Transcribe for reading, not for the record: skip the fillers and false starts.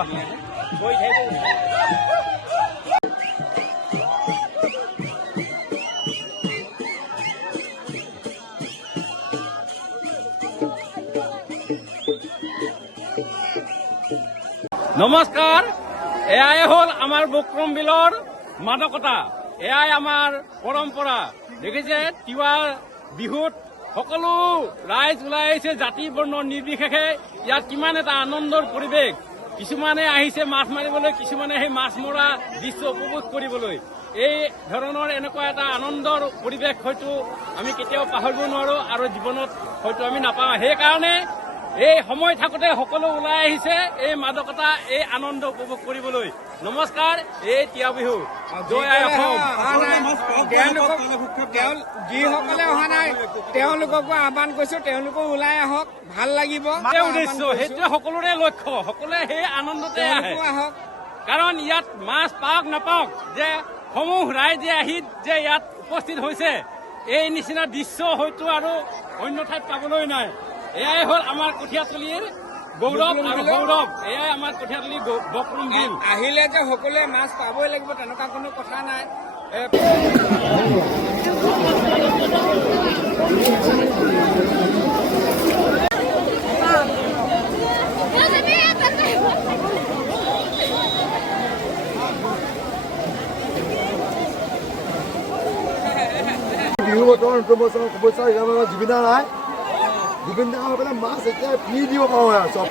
নমস্কাৰ, এয়াই হ'ল আমাৰ বক্ৰম বিলৰ মাদকতা, এয়াই আমাৰ পৰম্পৰা। দেখিছে তিৱা বিহুত সকলো ৰাইজ ওলাই আহিছে, জাতি বৰ্ণ নিৰ্বিশেষে। ইয়াত কিমান এটা আনন্দৰ পৰিৱেশ। কিছুমানে আহিছে মাছ মাৰিবলৈ, কিছুমানে সেই মাছ মৰা দৃশ্য উপভোগ কৰিবলৈ। এই ধৰণৰ এনেকুৱা এটা আনন্দৰ পৰিৱেশ হয়তো আমি কেতিয়াও পাহৰিব নোৱাৰো আৰু জীৱনত হয়তো আমি নাপাওঁ। সেইকাৰণে এই সময় থাকোঁতে সকলো ওলাই আহিছে এই মাদকতা, এই আনন্দ উপভোগ কৰিবলৈ। নমস্কাৰ, এই তিৱা বিহু জয় আই অসম। যিসকলে অহা নাই তেওঁলোককো আহ্বান কৰিছো, তেওঁলোকো ওলাই আহক, ভাল লাগিব। উদ্দেশ্য সেইটোৱে সকলোৰে লক্ষ্য, সকলোৱে সেই আনন্দতে আহক। কাৰণ ইয়াত মাছ পাওক নাপাওক, যে সমূহ ৰাইজে আহি যে ইয়াত উপস্থিত হৈছে, এই নিচিনা দৃশ্য হয়তো আৰু অন্য ঠাইত পাবলৈ নাই। এয়াই হ'ল আমাৰ কঠীয়াতলীৰ গৌৰৱ আৰু গৌৰৱ। এয়াই আমাৰ কঠীয়াতলীৰ বক্ৰম বিল। আহিলে যে সকলোৱে মাছ পাবই লাগিব তেনেকুৱা কোনো কথা নাই। বিহু বতৰ নতুন বছৰ শুভেচ্ছা জুবিন দা নাই, জুবিন দা হৈ পেলাই মাছ এতিয়া ফ্ৰী দিব পাৰোঁ আৰু চব।